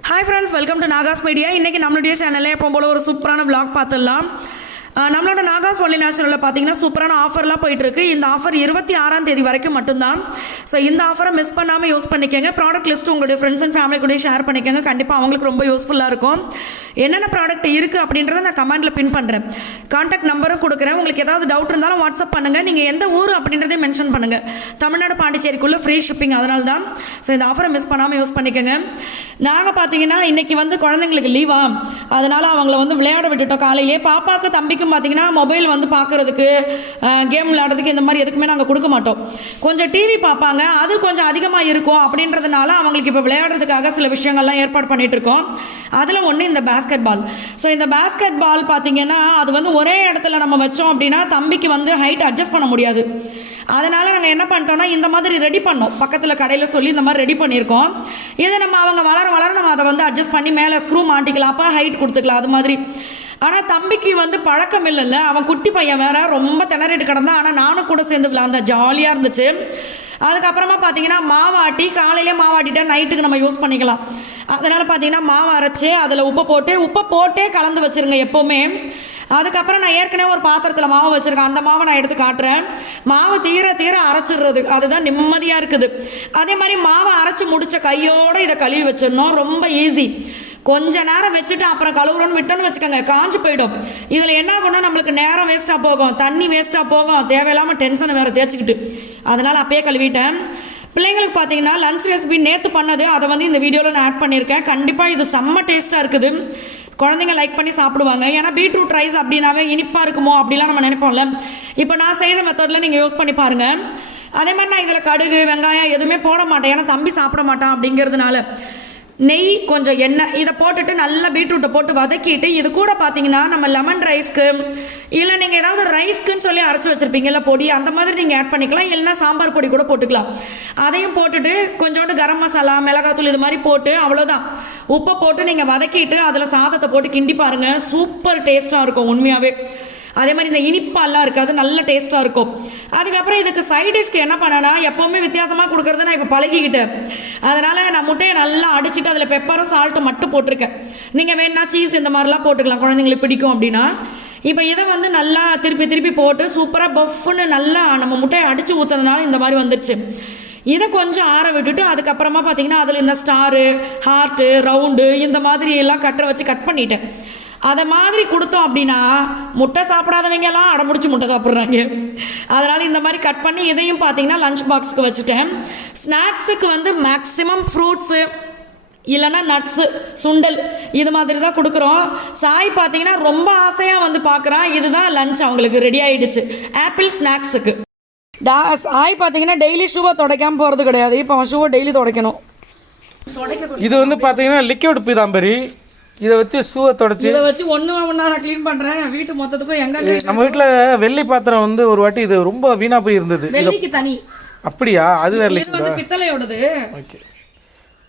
Hi friends, welcome to Nagas Media. இன்னைக்கு நம்மளுடைய சேனல்ல எப்பவும் போல ஒரு சூப்பரான vlog பார்த்துடலாம். நம்மளோட நாகாஸ் ஒன்லி நேஷனலில் பார்த்தீங்கன்னா சூப்பரான ஆஃபர்லாம் போயிட்டுருக்கு. இந்த ஆஃபர் 26ஆம் தேதி வரைக்கும் மட்டும்தான். ஸோ இந்த ஆஃபரை மிஸ் பண்ணாமல் யூஸ் பண்ணிக்கோங்க. ப்ராடக்ட் லிஸ்ட் உங்களுடைய ஃப்ரெண்ட்ஸ் அண்ட் ஃபேமிலி கூட ஷேர் பண்ணிக்கோங்க. கண்டிப்பாக அவங்களுக்கு ரொம்ப யூஸ்ஃபுல்லாக இருக்கும். என்னென்ன ப்ராடக்ட் இருக்குது அப்படின்றத நான் கமெண்ட்டில் பின் பண்ணுறேன். கான்டாக்ட் நம்பரும் கொடுக்குறேன். உங்களுக்கு ஏதாவது டவுட் இருந்தாலும் வாட்ஸ்அப் பண்ணுங்கள். நீங்கள் எந்த ஊர் அப்படின்றதே மென்ஷன் பண்ணுங்கள். தமிழ்நாடு பாண்டிச்சேரிக்குள்ளே ஃப்ரீ ஷிப்பிங், அதனால தான். ஸோ இந்த ஆஃபரை மிஸ் பண்ணாமல் யூஸ் பண்ணிக்கோங்க. நாங்கள் பார்த்தீங்கன்னா இன்றைக்கி வந்து குழந்தைங்களுக்கு லீவா, அதனால் அவங்கள வந்து விளையாட விட்டுட்டோம். காலையிலே பாப்பாவுக்கு தம்பிக்கு பார்த்தீங்கன்னா மொபைல் வந்து பார்க்குறதுக்கு, கேம் விளையாடுறதுக்கு இந்த மாதிரி எதுக்குமே நாங்கள் கொடுக்க மாட்டோம். கொஞ்சம் டிவி பார்ப்பாங்க, அது கொஞ்சம் அதிகமாக இருக்கும். அப்படின்றதுனால அவங்களுக்கு இப்போ விளையாடுறதுக்காக சில விஷயங்கள்லாம் ஏற்பாடு பண்ணிகிட்டு இருக்கோம். அதில் ஒன்று இந்த பேஸ்கெட் பால். ஸோ இந்த பேஸ்கெட் பால் பார்த்தீங்கன்னா அது வந்து ஒரே இடத்துல நம்ம வச்சோம் அப்படின்னா தம்பிக்கு வந்து ஹைட் அட்ஜஸ்ட் பண்ண முடியாது. அதனால் நாங்கள் என்ன பண்ணிட்டோம்னா இந்த மாதிரி ரெடி பண்ணோம். பக்கத்தில் கடையில் சொல்லி இந்த மாதிரி ரெடி பண்ணியிருக்கோம். இதை நம்ம அவங்க வளர வளர நம்ம அதை வந்து அட்ஜஸ்ட் பண்ணி மேலே ஸ்க்ரூ மாட்டிக்கலாம், அப்போ ஹைட் கொடுத்துக்கலாம், அது மாதிரி. ஆனால் தம்பிக்கு வந்து பழக்கம் இல்லைல்ல, அவன் குட்டி பையன் வேறு, ரொம்ப திணறிட்டு கிடந்தான். ஆனால் நானும் கூட சேர்ந்து விளையாண்டேன், ஜாலியாக இருந்துச்சு. அதுக்கப்புறமா பார்த்தீங்கன்னா மாவாட்டி, காலையிலே மாவாட்டிட்டா நைட்டுக்கு நம்ம யூஸ் பண்ணிக்கலாம். அதனால் பார்த்தீங்கன்னா மாவு அரைச்சி அதில் உப்பை போட்டே கலந்து வச்சுருங்க எப்போவுமே. அதுக்கப்புறம் நான் ஏற்கனவே ஒரு பாத்திரத்தில் மாவு வச்சுருக்கேன், அந்த மாவை நான் எடுத்து காட்டுறேன். மாவு தீர அரைச்சிடுறது, அதுதான் நிம்மதியாக இருக்குது. அதே மாதிரி மாவை அரைச்சி முடித்த கையோடு இதை கழுவி வச்சிடணும். ரொம்ப ஈஸி. கொஞ்ச நேரம் வச்சுட்டு அப்புறம் கழுவுறோன்னு விட்டோன்னு வச்சுக்கோங்க, காஞ்சு போயிடும். இதில் என்ன ஆகும்னா நம்மளுக்கு நேரம் வேஸ்ட்டாக போகும், தண்ணி வேஸ்ட்டாக போகும், தேவையில்லாமல் டென்ஷனை வேறு தேய்ச்சிக்கிட்டு. அதனால் அப்பயே கழுவிட்டேன். பிள்ளைங்களுக்கு பார்த்தீங்கன்னா லஞ்ச் ரெசிபி நேற்று பண்ணது, அதை வந்து இந்த வீடியோவில் நான் ஆட் பண்ணியிருக்கேன். கண்டிப்பாக இது செம்ம டேஸ்ட்டாக இருக்குது. குழந்தைங்க லைக் பண்ணி சாப்பிடுவாங்க. ஏன்னா பீட்ரூட் ரைஸ் அப்படின்னாவே இனிப்பாக இருக்குமோ அப்படிலாம் நம்ம நினைப்போம்ல. இப்போ நான் செய்கிற மெத்தடில் நீங்கள் யூஸ் பண்ணி பாருங்கள். அதே மாதிரி நான் இதில் கடுகு வெங்காயம் எதுவுமே போட மாட்டேன், ஏன்னா தம்பி சாப்பிட மாட்டான் அப்படிங்கிறதுனால. நெய், கொஞ்சம் எண்ணெய், இதை போட்டுட்டு நல்லா பீட்ரூட்டை போட்டு வதக்கிட்டு, இது கூட பார்த்தீங்கன்னா நம்ம லெமன் ரைஸ்க்கு இல்லை நீங்கள் ஏதாவது ரைஸ்க்குன்னு சொல்லி அரைச்சி வச்சுருப்பீங்கல்ல பொடி, அந்த மாதிரி நீங்கள் ஆட் பண்ணிக்கலாம். இல்லைன்னா சாம்பார் பொடி கூட போட்டுக்கலாம். அதையும் போட்டுட்டு கொஞ்சோண்டு கரம் மசாலா, மிளகாத்தூள் இது மாதிரி போட்டு, அவ்வளோதான். உப்பை போட்டு நீங்கள் வதக்கிட்டு அதில் சாதத்தை போட்டு கிண்டி பாருங்கள், சூப்பர் டேஸ்ட்டாக இருக்கும் உண்மையாகவே. அதே மாதிரி இந்த இனிப்பாலாம் இருக்காது, நல்ல டேஸ்ட்டாக இருக்கும். அதுக்கப்புறம் இதுக்கு சைட் டிஷ்க்கு என்ன பண்ணேன்னா, எப்போவுமே வித்தியாசமாக கொடுக்குறத நான் இப்போ பழகிக்கிட்டேன். அதனால் நான் முட்டையை நல்லா அடிச்சுட்டு அதில் பெப்பரும் சால்ட்டும் மட்டும் போட்டிருக்கேன். நீங்கள் வேணா சீஸ் இந்த மாதிரிலாம் போட்டுக்கலாம், குழந்தைங்களுக்கு பிடிக்கும் அப்படின்னா. இப்போ இதை வந்து நல்லா திருப்பி போட்டு சூப்பராக பஃப்னு நல்லா நம்ம முட்டையை அடித்து ஊற்றுறதுனால இந்த மாதிரி வந்துருச்சு. இதை கொஞ்சம் ஆற விட்டுட்டு அதுக்கப்புறமா பார்த்தீங்கன்னா அதில் இந்த ஸ்டாரு, ஹார்ட்டு, ரவுண்டு இந்த மாதிரி எல்லாம் கட்டரை வச்சு கட் பண்ணிட்டேன். அதை மாதிரி கொடுத்தோம் அப்படின்னா முட்டை சாப்பிடாதவங்க எல்லாம் அடம்பிடிச்சி முட்டை சாப்பிட்றாங்க. அதனால் இந்த மாதிரி கட் பண்ணி இதையும் பார்த்தீங்கன்னா லஞ்ச் பாக்ஸுக்கு வச்சுட்டேன். ஸ்நாக்ஸுக்கு வந்து மேக்ஸிமம் ஃப்ரூட்ஸு இல்லைன்னா நட்ஸு, சுண்டல் இது மாதிரி தான் கொடுக்குறோம். சாய் பார்த்தீங்கன்னா ரொம்ப ஆசையாக வந்து பார்க்குறான். இதுதான் லஞ்ச் அவங்களுக்கு ரெடி ஆகிடுச்சு, ஆப்பிள் ஸ்நாக்ஸுக்கு. சாய் பார்த்தீங்கன்னா டெய்லி ஷூவை துடைக்காமல் போகிறது கிடையாது. இப்போ அவன் ஷூவை டெய்லி துடைக்கணும். இது வந்து பார்த்தீங்கன்னா லிக்விட் பீதாம்பரி, இதை வச்சு ஷூவை தொடச்சி இதை வச்சு ஒன்றா நான் க்ளீன் பண்ணுறேன். வீட்டு மொத்தத்துக்கும் எங்கே நம்ம வீட்டில் வெள்ளி பாத்திரம் வந்து ஒரு வாட்டி இது ரொம்ப வீணாக போய் இருந்தது. வெள்ளிக்கு தனி. அப்படியா? அது வேற வந்து பித்தளையோடது. ஓகே,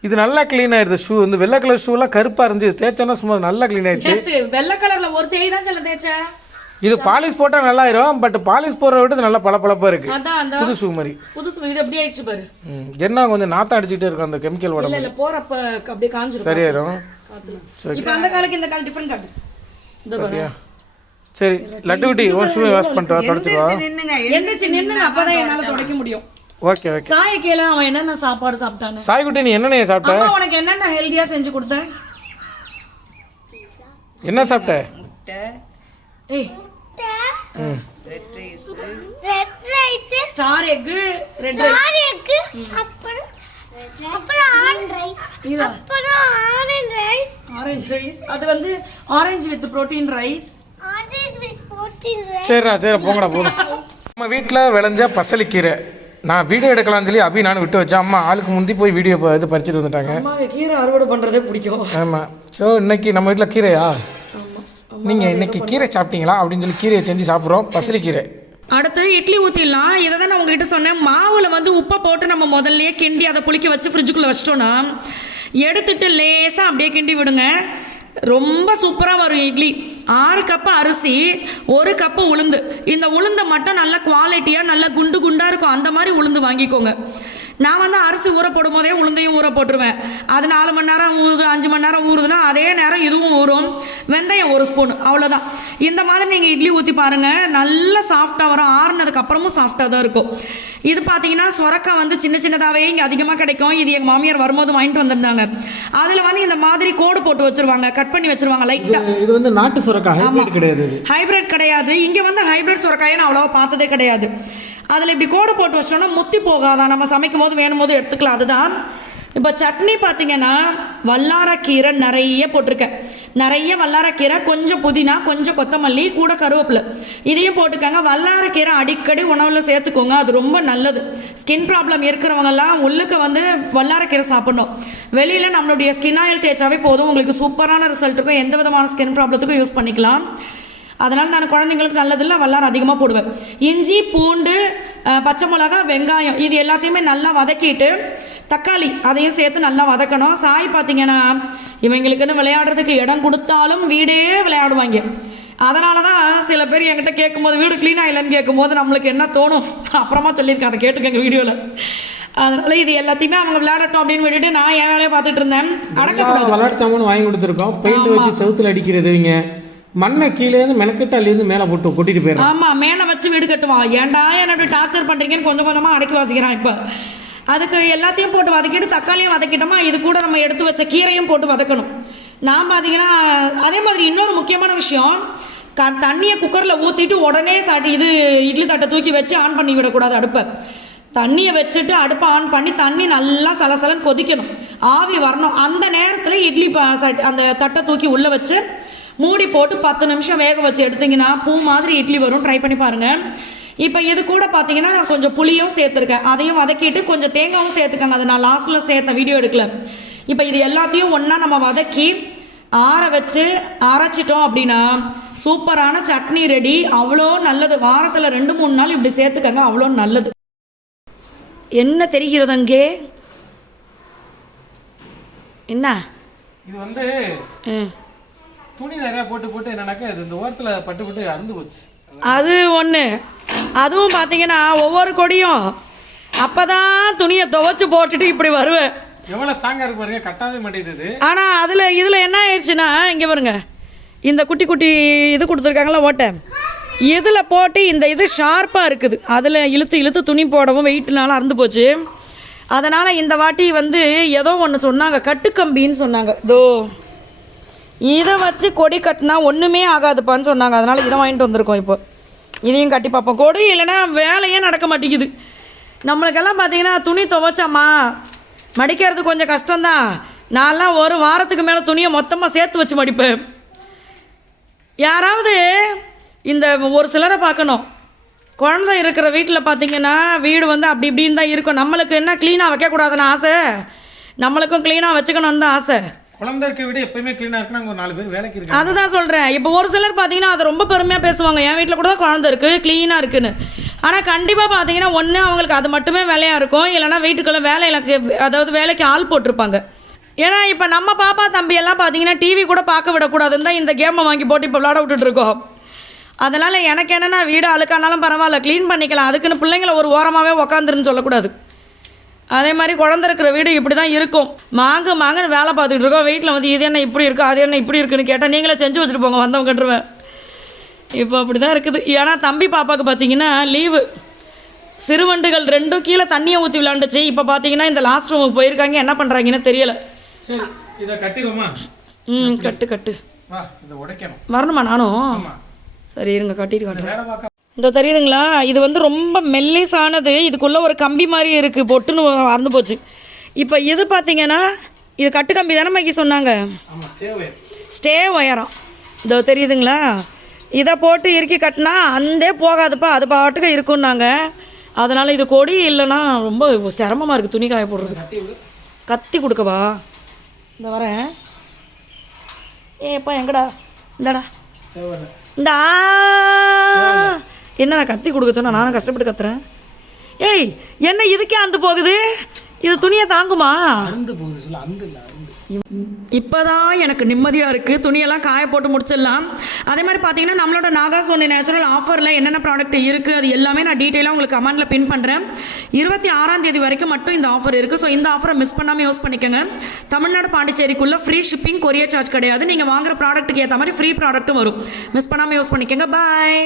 இது நல்லா க்ளீன் ஆயிடுது. ஷூ வந்து வெள்ளை கலர் ஷூலாம் கருப்பாக இருந்துச்சு, தேய்ச்சோன்னா சும்மா நல்லா க்ளீன் ஆயிடுச்சு. வெள்ளை கலரில் ஒரு தேய் தான் சொல்ல தேய்ச்சேன். இது பாலிஷ் போட்டால் நல்லா ஆயிரும், பட் பாலிஷ் போடுற விட்டு நல்லா பளபளப்பாக இருக்கு. புது ஷூ மாதிரி. புதுசு இது எப்படி ஆயிடுச்சு பாரு. என்ன கொஞ்சம் நாத்தம் அடிச்சுட்டே இருக்கும் அந்த கெமிக்கல் உடம்பு. இல்லை போகிறப்ப அப்படியே காஞ்சிரும், சரியாயிரும். இப்போ அந்த காலுக்கு இந்த கால் டிஃபரெண்ட் காட்டு. இந்த பாரு. சரி லட்டு குட்டி உன் ஷூவை வாஷ் பண்ணிட்டு தொடச்சிடுவா. எந்திரிச்சு நின்னுங்க, அப்பதான் என்னால துடைக்க முடியும். Okay okay. சாய் கேள அவன் என்னென்ன சாப்பாடு சாப்பிட்டானு. சாய் குட்டி நீ என்னென்ன சாப்பிட்ட? அம்மா உனக்கு என்னென்ன ஹெல்தியா செஞ்சு கொடுத்த? என்ன சாப்பிட்ட? முட்டை, ஏய் red rice, star egg, red rice, அப்புறம் ஆரஞ்சு ரைஸ். அது வந்து ஆரஞ்சு வித் புரோட்டீன் ரைஸ். சரிடா சரி போங்கடா போதும். நம்ம வீட்டில் விளைஞ்ச பசலிக்கீரை நான் வீடியோ எடுக்கலாம்னு சொல்லி அபி நானும் விட்டு வச்சேன். அம்மா ஆளுக்கு முந்தி போய் வீடியோ இது பறிச்சுட்டு வந்துட்டாங்க. கீரை அறுவடை பண்ணுறதே பிடிக்கும். ஆமாம். ஸோ இன்னைக்கு நம்ம வீட்டில் கீரையா? நீங்கள் இன்னைக்கு கீரை சாப்பிட்டீங்களா அப்படின்னு சொல்லி கீரையை செஞ்சு சாப்பிட்றோம், பசலிக்கீரை. அடுத்து இட்லி ஊற்றிடலாம். இதை தான் நான் உங்ககிட்ட சொன்னேன். மாவில் வந்து உப்பை போட்டு நம்ம முதல்லையே கிண்டி அதை புளிக்க வச்சு ஃப்ரிட்ஜுக்குள்ளே வச்சிட்டோன்னா எடுத்துட்டு லேசாக அப்படியே கிண்டி விடுங்க. ரொம்ப சூப்பராக வரும் இட்லி. 6 கப்பு அரிசி, 1 கப்பு உளுந்து. இந்த உளுந்தை மட்டும் நல்ல குவாலிட்டியாக நல்ல குண்டாக இருக்கும், அந்த மாதிரி உளுந்து வாங்கிக்கோங்க. நான் வந்து அரிசி ஊற போடும் போதே உளுந்தையும் ஊற போட்டுருவேன். அது 4 மணி நேரம் ஊறுது, 5 மணி நேரம் ஊறுதுன்னா அதே நேரம் இதுவும் ஊறும். வெந்தயம் 1 ஸ்பூன், அவ்வளோதான். இந்த மாதிரி நீங்கள் இட்லி ஊற்றி பாருங்கள், நல்ல சாஃப்டாக வரும். ஆறுனதுக்கு அப்புறமும் சாஃப்டாக தான் இருக்கும். இது பார்த்தீங்கன்னா சொரக்காய் வந்து சின்ன சின்னதாகவே இங்கே அதிகமாக கிடைக்கும். இது எங்கள் மாமியார் வரும்போது வாங்கிட்டு வந்திருந்தாங்க. அதில் வந்து இந்த மாதிரி கோடு போட்டு வச்சுருவாங்க, கட் பண்ணி வச்சுருவாங்க லைட்டாக. இது வந்து நாட்டு சுரக்காய், ஹைபிரிட் கிடையாது. ஹைபிரிட் கிடையாது. இங்கே வந்து ஹைபிரிட் சுரக்காயை நான் அவ்வளோவா பார்த்ததே கிடையாது. அதில் இப்படி கோடு போட்டு வச்சோன்னா முத்தி போகாதான், நம்ம சமைக்கும் போது வேணும் போது எடுத்துக்கலாம். அதுதான். இப்போ சட்னி பார்த்தீங்கன்னா வல்லாரக்கீரை நிறைய போட்டிருக்கேன். நிறைய வல்லாரக்கீரை, கொஞ்சம் புதினா, கொஞ்சம் கொத்தமல்லி, கூட கருவேப்பிலை, இதையும் போட்டுக்கோங்க. வல்லாரக்கீரை அடிக்கடி உணவில் சேர்த்துக்கோங்க, அது ரொம்ப நல்லது. ஸ்கின் ப்ராப்ளம் இருக்கிறவங்கெல்லாம் உள்ளுக்கு வந்து வல்லாரக்கீரை சாப்பிடணும். வெளியில் நம்மளுடைய ஸ்கின் ஆயில் தேய்ச்சாவே போதும், உங்களுக்கு சூப்பரான ரிசல்ட் இருக்கும். எந்த விதமான ஸ்கின் ப்ராப்ளத்துக்கும் யூஸ் பண்ணிக்கலாம். அதனால் நான் குழந்தைங்களுக்கு நல்லதில்லை, வல்லாரம் அதிகமாக போடுவேன். இஞ்சி, பூண்டு, பச்சை மிளகா, வெங்காயம் இது எல்லாத்தையுமே நல்லா வதக்கிட்டு தக்காளி அதையும் சேர்த்து நல்லா வதக்கணும். சாய் பார்த்தீங்கன்னா இவங்களுக்குன்னு விளையாடுறதுக்கு இடம் கொடுத்தாலும் வீடே விளையாடுவாங்க. அதனால தான் சில பேர் என்கிட்ட கேட்கும்போது வீடு க்ளீனாக இல்லைன்னு கேட்கும்போது நம்மளுக்கு என்ன தோணும், அப்புறமா சொல்லியிருக்கேன், அதை கேட்டுக்கங்க வீடியோவில். அதனால் இது எல்லாத்தையுமே அவங்க விளையாடட்டும் அப்படின்னு விட்டுட்டு நான் என் வேலையை பார்த்துட்டு இருந்தேன். அடக்கக்கூடாது. விளையாட்டு சாமான் வாங்கி கொடுத்துருக்கோம், பெயிண்ட் வச்சு செவுத்துல அடிக்கிறது. இவங்க மண்ணை கீழேருந்து மெனக்கட்டாலேருந்து மேலே போட்டு கொட்டிட்டு போயிடும். ஆமாம், மேலே வச்சு வீடு கட்டுவான். ஏன்டா என்னோட டார்ச்சர் பண்ணுறீங்கன்னு கொஞ்சம் கொஞ்சமாக அடக்கி வாசிக்கிறான். இப்போ அதுக்கு எல்லாத்தையும் போட்டு வதக்கிட்டு தக்காளியும் வதக்கிட்டோமா, இது கூட நம்ம எடுத்து வச்ச கீரையும் போட்டு வதக்கணும். நான் பார்த்தீங்கன்னா அதே மாதிரி இன்னொரு முக்கியமான விஷயம், தண்ணியை குக்கரில் ஊற்றிட்டு உடனே இது இட்லி தட்டை தூக்கி வச்சு ஆன் பண்ணி விடக்கூடாது அடுப்பை. தண்ணியை வச்சுட்டு அடுப்பை ஆன் பண்ணி தண்ணி நல்லா சலசலன்னு கொதிக்கணும், ஆவி வரணும். அந்த நேரத்தில் இட்லி அந்த தட்டை தூக்கி உள்ளே வச்சு மூடி போட்டு 10 நிமிஷம் வேக வச்சு எடுத்திங்கன்னா பூ மாதிரி இட்லி வரும். ட்ரை பண்ணி பாருங்கள். இப்போ இது கூட பார்த்தீங்கன்னா நான் கொஞ்சம் புளியும் சேர்த்துருக்கேன், அதையும் வதக்கிட்டு கொஞ்சம் தேங்காயும் சேர்த்துக்கங்க. அது நான் லாஸ்ட்டில் சேர்த்த வீடியோ எடுக்கல. இப்போ இது எல்லாத்தையும் ஒன்றா நம்ம வதக்கி ஆற வச்சு அரைச்சிட்டோம் அப்படின்னா சூப்பரான சட்னி ரெடி. அவ்வளோ நல்லது. வாரத்தில் 2-3 நாள் இப்படி சேர்த்துக்கங்க, அவ்வளோ நல்லது. என்ன தெரிகிறது அங்கே? என்ன இது வந்து துணி நிறையா போட்டு போட்டு என்னன்னாக்கா இது இந்த ஓரத்தில் பட்டு அறுந்து போச்சு. அது ஒன்று. அதுவும் பார்த்தீங்கன்னா ஒவ்வொரு கொடியும் அப்போ தான் துணியை துவைச்சி போட்டுட்டு இப்படி வருவேன். எவ்வளோ ஸ்ட்ராங்காக இருக்கு பாருங்க, கட்டாவே மாட்டேங்குது. ஆனால் இதில் என்ன ஆயிடுச்சுன்னா, இங்கே பாருங்க, இந்த குட்டி குட்டி இது கொடுத்துருக்காங்களா ஓட்டை, இதில் போட்டு இந்த இது ஷார்ப்பாக இருக்குது. அதில் இழுத்து துணி போடவும் வெயிட்னால அறுந்து போச்சு. அதனால் இந்த வாட்டி வந்து ஏதோ ஒன்று சொன்னாங்க, கட்டுக்கம்பின்னு சொன்னாங்க. இதோ இதை வச்சு கொடி கட்டினா ஒன்றுமே ஆகாதுப்பான்னு சொன்னாங்க. அதனால் இதை வாங்கிட்டு வந்திருக்கோம். இப்போ இதையும் கட்டி பார்ப்போம். கொடி இல்லைன்னா வேலையே நடக்க மாட்டேங்குது. நம்மளுக்கெல்லாம் பார்த்தீங்கன்னா துணி துவைச்சாமா மடிக்கிறது கொஞ்சம் கஷ்டம்தான். நான்லாம் ஒரு வாரத்துக்கு மேலே துணியை மொத்தமாக சேர்த்து வச்சு மடிப்பேன். யாராவது இந்த ஒரு சிலரை பார்க்கணும், குழந்தை இருக்கிற வீட்டில் பார்த்தீங்கன்னா வீடு வந்து அப்படி இப்படின்னு தான் இருக்கும். நம்மளுக்கு என்ன க்ளீனாக வைக்கக்கூடாதுன்னு ஆசை, நம்மளுக்கும் க்ளீனாக வச்சுக்கணும்னு தான் ஆசை. குழந்தை இருக்க வீடு எப்பயுமே க்ளீனாக இருக்குன்னா அங்கே 4 பேர் வேலைக்கு இருக்கு. அதுதான் சொல்கிறேன். இப்போ ஒரு சிலர் பார்த்தீங்கன்னா அதை ரொம்ப பெருமையாக பேசுவாங்க, என் வீட்டில் கூட குழந்தை இருக்குது க்ளீனாக இருக்குன்னு. ஆனால் கண்டிப்பாக பார்த்தீங்கன்னா ஒன்று அவங்களுக்கு அது மட்டுமே வேலையாக இருக்கும், இல்லைனா வீட்டுக்குள்ளே வேலைக்கு ஆள் போட்டிருப்பாங்க. ஏன்னா இப்போ நம்ம பாப்பா தம்பி எல்லாம் பார்த்தீங்கன்னா டிவி கூட பார்க்க விடக்கூடாதுன்னு தான் இந்த கேமை வாங்கி போட்டு இப்போ விளாட விட்டுட்ருக்கோம். அதனால் எனக்கு என்னென்னா வீடு அழுக்கானாலும் பரவாயில்ல, க்ளீன் பண்ணிக்கலாம், அதுக்குன்னு பிள்ளைங்களை ஒரு ஓரமாகவே உக்காந்துருன்னு சொல்லக்கூடாது. அதே மாதிரி குழந்தை இருக்கிற வீடு இப்படி தான் இருக்கும். மாங்கன்னு வேலை பார்த்துக்கிட்டு இருக்கோம். வீட்டில் வந்து இது என்ன இப்படி இருக்குது, அது என்ன இப்படி இருக்குன்னு கேட்டால் நீங்களே செஞ்சு வச்சுட்டு போங்க, வந்தவங்க கட்டுருவேன். இப்போ அப்படி தான் இருக்குது. ஏன்னா தம்பி பாப்பாவுக்கு பார்த்தீங்கன்னா லீவு, சிறுவண்டுகள் 2 கீழே தண்ணியை ஊற்றி விளாண்டுச்சு. இப்போ பார்த்தீங்கன்னா இந்த லாஸ்ட் ரூமுக்கு போயிருக்காங்க, என்ன பண்ணுறாங்கன்னு தெரியலை. சரி, இதை கட்டிடுவோமா? கட்டு வா, இதை உடைக்கணும். வரணுமா நானும்? சரி இருங்க, கட்டிட்டு காட்டுறேன். வேலை பார்க்க இந்த தெரியுதுங்களா, இது வந்து ரொம்ப மெல்லிசானது, இதுக்குள்ளே ஒரு கம்பி மாதிரி இருக்குது, பொட்டுன்னு அறந்து போச்சு. இப்போ இது பார்த்தீங்கன்னா இது கட்டு கம்பி தானே மைக்கி சொன்னாங்க, ஸ்டே ஒயரம். இதோ தெரியுதுங்களா, இதை போட்டு இறுக்கி கட்டினா அந்தே போகாதுப்பா, அது பாட்டுக்கு இருக்குன்னாங்க. அதனால் இது கொடி இல்லைன்னா ரொம்ப சிரமமாக இருக்குது துணி காய போடுறது. கத்தி கொடுக்கவா? இந்த வரேன். ஏப்பா எங்கடா? இந்தடா இந்தா. என்ன கத்தி கொடுக்க சொன்னா நானும் கஷ்டப்பட்டு கத்துறேன். ஏய் என்ன இதுக்கே அந்து போகுது, இது துணியை தாங்குமா? அந்து போகுது சொல்ல, அந்து இல்லை, அந்து இப்போதான் எனக்கு நிம்மதியாக இருக்குது. துணியெல்லாம் காய போட்டு முடிச்சிடலாம். அதே மாதிரி பார்த்தீங்கன்னா நம்மளோட நாகாஸ் ஒன்லி நேச்சுரல் ஆஃபரில் என்னென்ன ப்ராடக்ட் இருக்குது அது எல்லாமே நான் டீட்டெயிலாக உங்களுக்கு கமெண்ட்டில் பின் பண்ணுறேன். 26ஆம் தேதி வரைக்கும் மட்டும் இந்த ஆஃபர் இருக்குது. ஸோ இந்த ஆஃபரை மிஸ் பண்ணாமல் யூஸ் பண்ணிக்கோங்க. தமிழ்நாடு பாண்டிச்சேரிக்குள்ளே ஃப்ரீ ஷிப்பிங், கொரியர் சார்ஜ் கிடையாது. நீங்கள் வாங்குற ப்ராடக்ட்டுக்கு ஏற்ற மாதிரி ஃப்ரீ ப்ராடக்ட்டும் வரும். மிஸ் பண்ணாமல் யூஸ் பண்ணிக்கோங்க. பாய்.